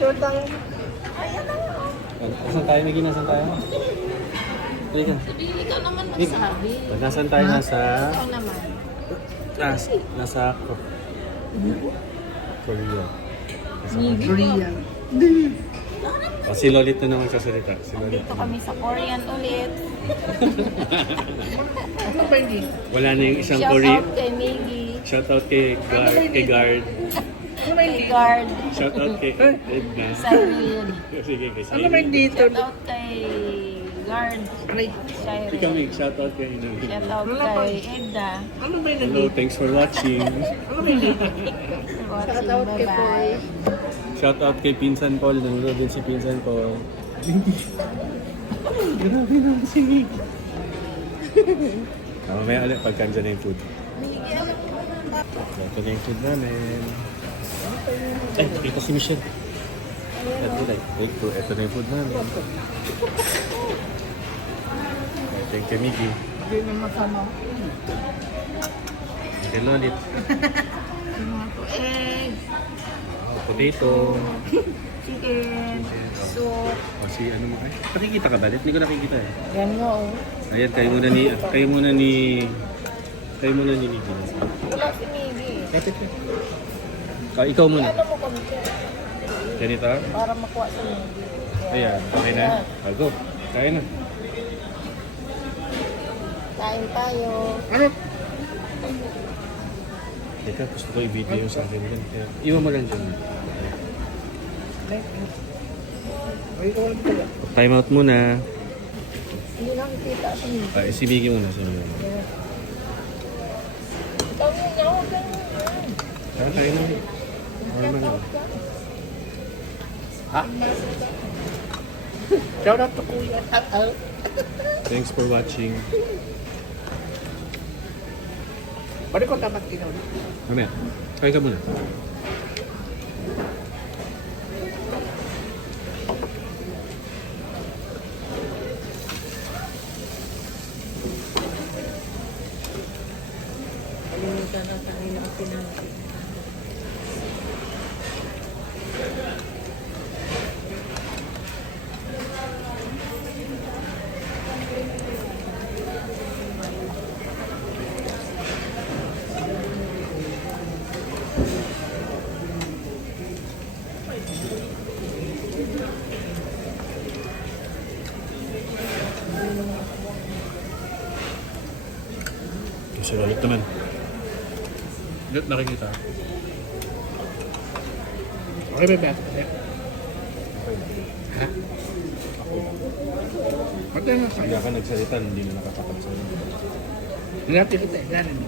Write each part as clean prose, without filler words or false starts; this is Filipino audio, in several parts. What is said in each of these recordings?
Short ang... Ayan na yun. Nasaan tayo, Miggy? Nasaan tayo? Halika. Ikaw naman magsabi. Nasaan tayo? Ikaw naman. Nasa Korea. Korea. O, si Lolit na naman kasalita. Si Lolit. Dito kami sa Korean ulit. Ano ba hindi? Wala na yung isang Shout Korea. out kay Miggy. Shout out kay Guard. Ano ba Kay hindi? Guard. Shout out kay Edna. Cyril. Sige, kay Ano ba hindi dito? Shout out kay Guard. Aray. Ikaw, Cyril. Mig. Shout out kay Ina. Shout out kay Edna. Ano ba hindi? Hello, thanks for watching. Ano ba hindi? Shout out kay Bye. Shout out kay Pinsan Paul. Nanonood din si Pinsan Paul. Grabe na si Mig. Mamaya ulit pagka andyan na yung food. Ito na yung food namin. Ay, ito si Michelle. Ito na yung food namin. Thank you, Miggy. Hindi na masama. Kay Lolit. Egg. Potato. Chicken. Soup. O si ano mo ay? Nakikita ka ba? Hindi ko nakikita eh. Yan nga oh. Ayan, kayo muna ni Miggy. Wala si Miggy. Ikaw muna. Ano mo kami Ganito? para makuha si Miggy. Ayan, okay na. Go. Kaya na. Kain tayo. Ano? Teka, gusto ko i-video sa akin yan. Iwan mo lang dyan. Ay, ikaw lang pala. Time out muna. Hindi nakikita si Miggy. Si Miggy muna. Si Miggy. Ikaw muna, huwag ka muna. Kaya na. Normal na. Ha? Shout out to Kuya. Thanks for watching. Pwede ko dapat ikaw. Mamaya, kaya ka muna. Kalimutan na kanina ang sinabi. Kasi ulit naman. Ulit nakikita. Okay ba ba? Ha? Pati na Kaya sa'yo. ka nagsalita, hindi na nakakapat sa'yo. Hindi natin kita eh. Ganin.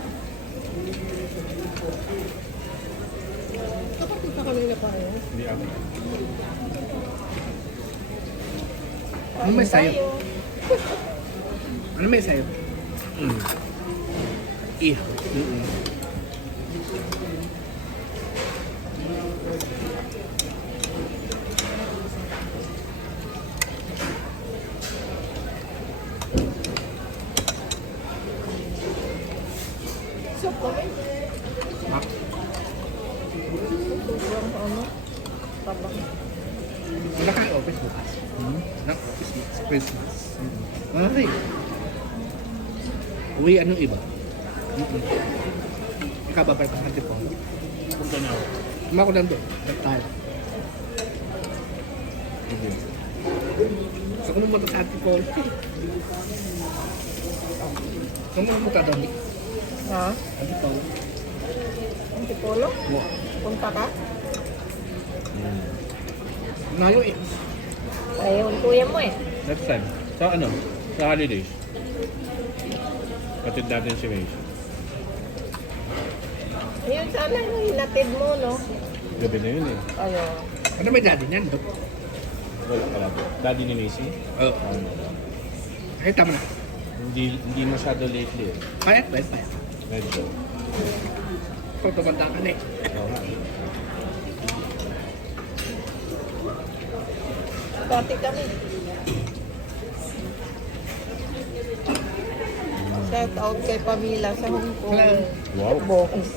Kapatid na kanina pa rin. Hindi ako. Ano may sayo? Ano may sayo? Iha. Soup kami. Ha? Sobrang ano? Tabang. Wala kang office bukas. Office bukas. Christmas. Ay. Uwi, ano iba? Ikaw ba pa sa po? Punta na ako. Kuma ko lang doon. Tayo. So, kung pumunta sa Antipolo. Kung pumunta doon, Ha? Antipolo. Antipolo? Punta ka? Ngayo eh. Ayaw ang kuya mo eh. Next time. Sa ano? Sa holidays. Katid natin si Mace. Ayun sana yung hinatid mo, no? Gabi na yun eh. Ayaw. Ano may daddy niyan? Doon? Wala pala. Daddy ni Macy? Oo. Ay, tama na. Hindi masyado lately eh. Payat ba? Payat. Medyo. Ito, tumanda ka na eh. Oo nga. Dati kami. Shout out kay Pamela sa Hong Kong. Hello. Wow. Bokis.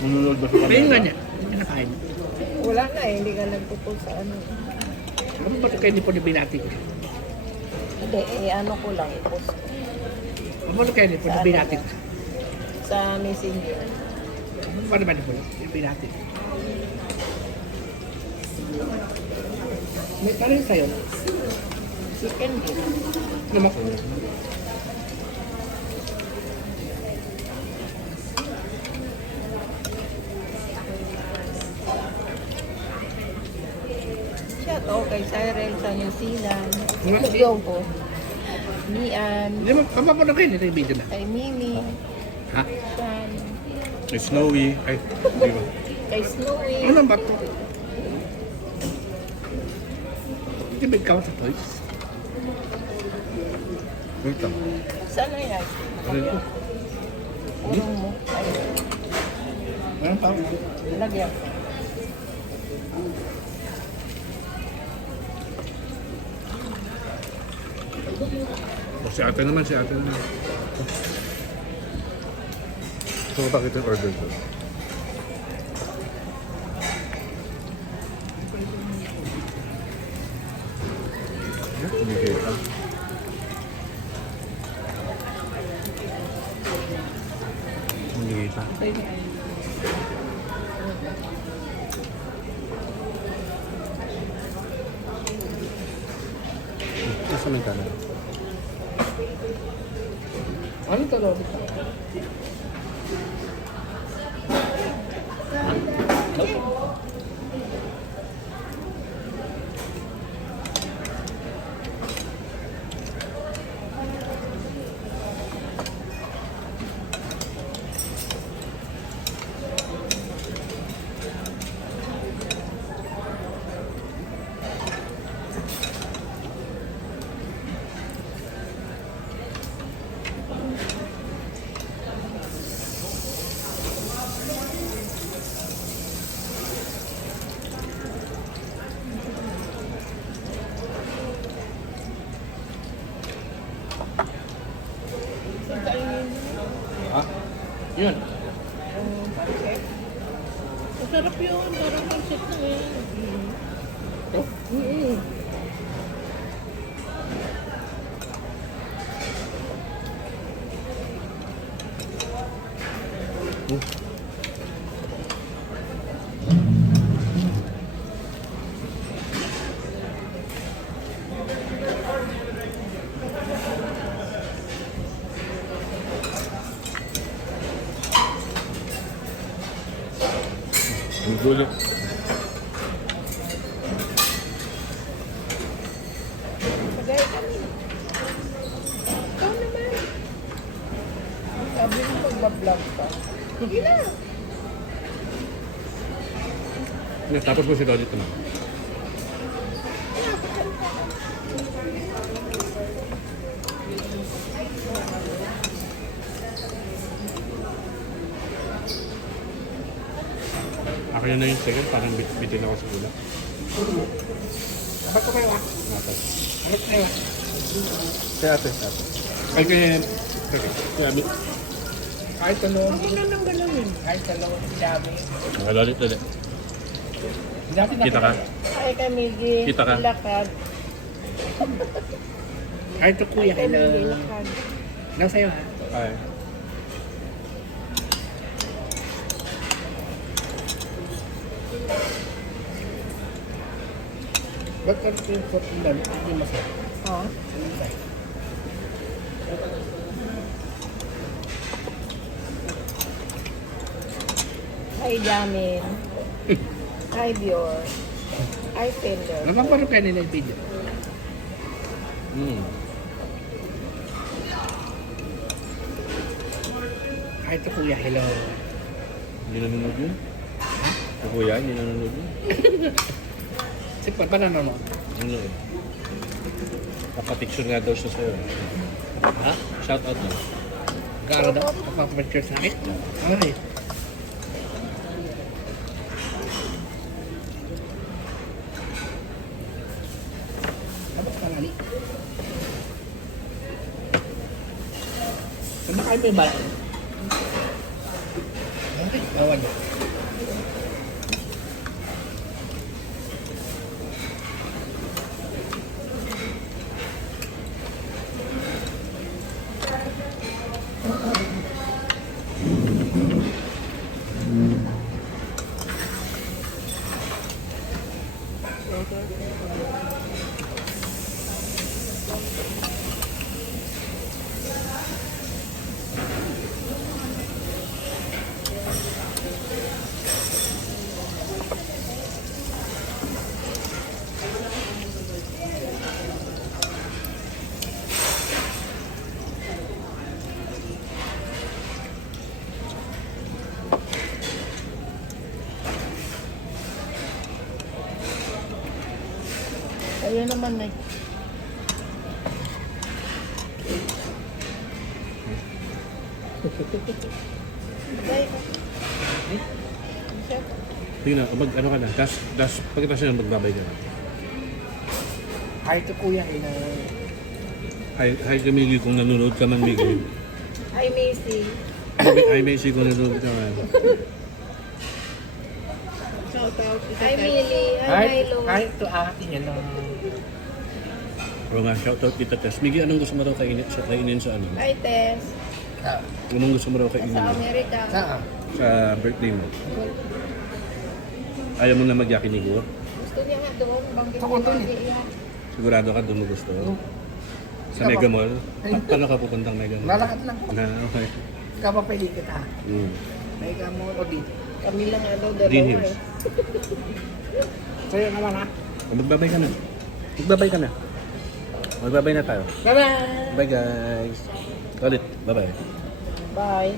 Nanonood ba sa Ayun nga kanila? niya. Hindi nakain. Wala na eh, hindi ka nagpupul sa ano. Ano ba ito kayo hindi po nabinati ko? Hindi, eh ano ko lang, post ko. Ano ba ito kayo hindi po nabinati ko? Sa messenger. Ano ba naman po nabinati ko? May parang sa'yo. Chicken din. Naman ko. Shout out kay Cyril sa New Zealand. Mga Yung po. Nian. Hindi mo, kama po na kayo nito yung video na. Kay Mimi. Ha? Shan. May snowy. Ay, di ba? Kay Snowy. Ano ba ito? Hindi ba ikaw sa toys? Wait lang. Saan na yan? Ano ito? Urong mo. Ay, Ano pa? lagyan. O si ate naman, si ate naman. Gusto ko pakita yung order ko. Tumigil ka. Tumigil ka. Nasa may kanan. Ano ito, Robert? Ha? Yun. Pancit. Masarap yun. Parang pancit na yan. Ito? Ang gulo. Pagay kami. Ikaw naman. Sabi mo magbablog ka. Sige na. Tapos mo si Lolita na. Ako yun na yung second, parang bitin ako sa ulam. Dapat ko kayo ah. Matas. Ano kayo ah? Kaya ate, ate. Ay, kaya... Kaya, Kahit ano. Ako na nang galawin. Kahit ano. Dami. mga Lolita ulit. Dati na Kita ka? Ay kami, Gi. Kita ka? Lakad. Kahit ito kuya. Kami, Hello. Gi, lakad. Lang sa'yo ha. Ay. Ba't ka ito yung foot ng dami? Hindi masarap. Oh. Ano yung sa'yo? Hi, Jamin. Hi, Dior. Hi, Fender. Napaparo kayo nila yung video. Kahit ito kuya. Hello. Hindi nanonood yun? Sa kuya, hindi nanonood yun? Sige pa nanonood? Nanonood. Kapapicture nga daw siya sa'yo. Ha? Shout out na. Gara daw. Papapicture sa akin. Ay. Tapos ka nani. Kumakain mo yung bala. Okay, bawan niyo. Kuya naman may. Bye. Chef. Tingnan, ano ka na. Das, pagkatapos na magbabay ka na. Hi to kuya na. Hi ka Miggy kung nanonood ka man Miggy. Hi, Macy. Hi Macy kung nanonood ka man. Shout out. Hi, Millie. Hi, Milo. Hi to ate niya na. Pero nga, shoutout kita Tess. Miggy, anong gusto mo raw kainin sa ano? Hi, Tess. Anong gusto mo raw kainin Sa Amerika. Saan? sa birthday mo? Ayaw mo na magyakinigo? Gusto niya nga doon. Banggit Ako doon niya yan. Sigurado ka doon mo gusto? Sa Ikaw Mega ba? Mall? Paano ka pupuntang Mega Mall? Lalakad lang. Okay. Kapapili kita. Mm. May gamot o dito. Kami lang ano, Dean dalawa. Hills. Sa'yo naman ha. Magbabay ka na. Magbabay ka na. Magbabay na tayo. Bye-bye! Bye guys. Ulit. Bye-bye. Bye.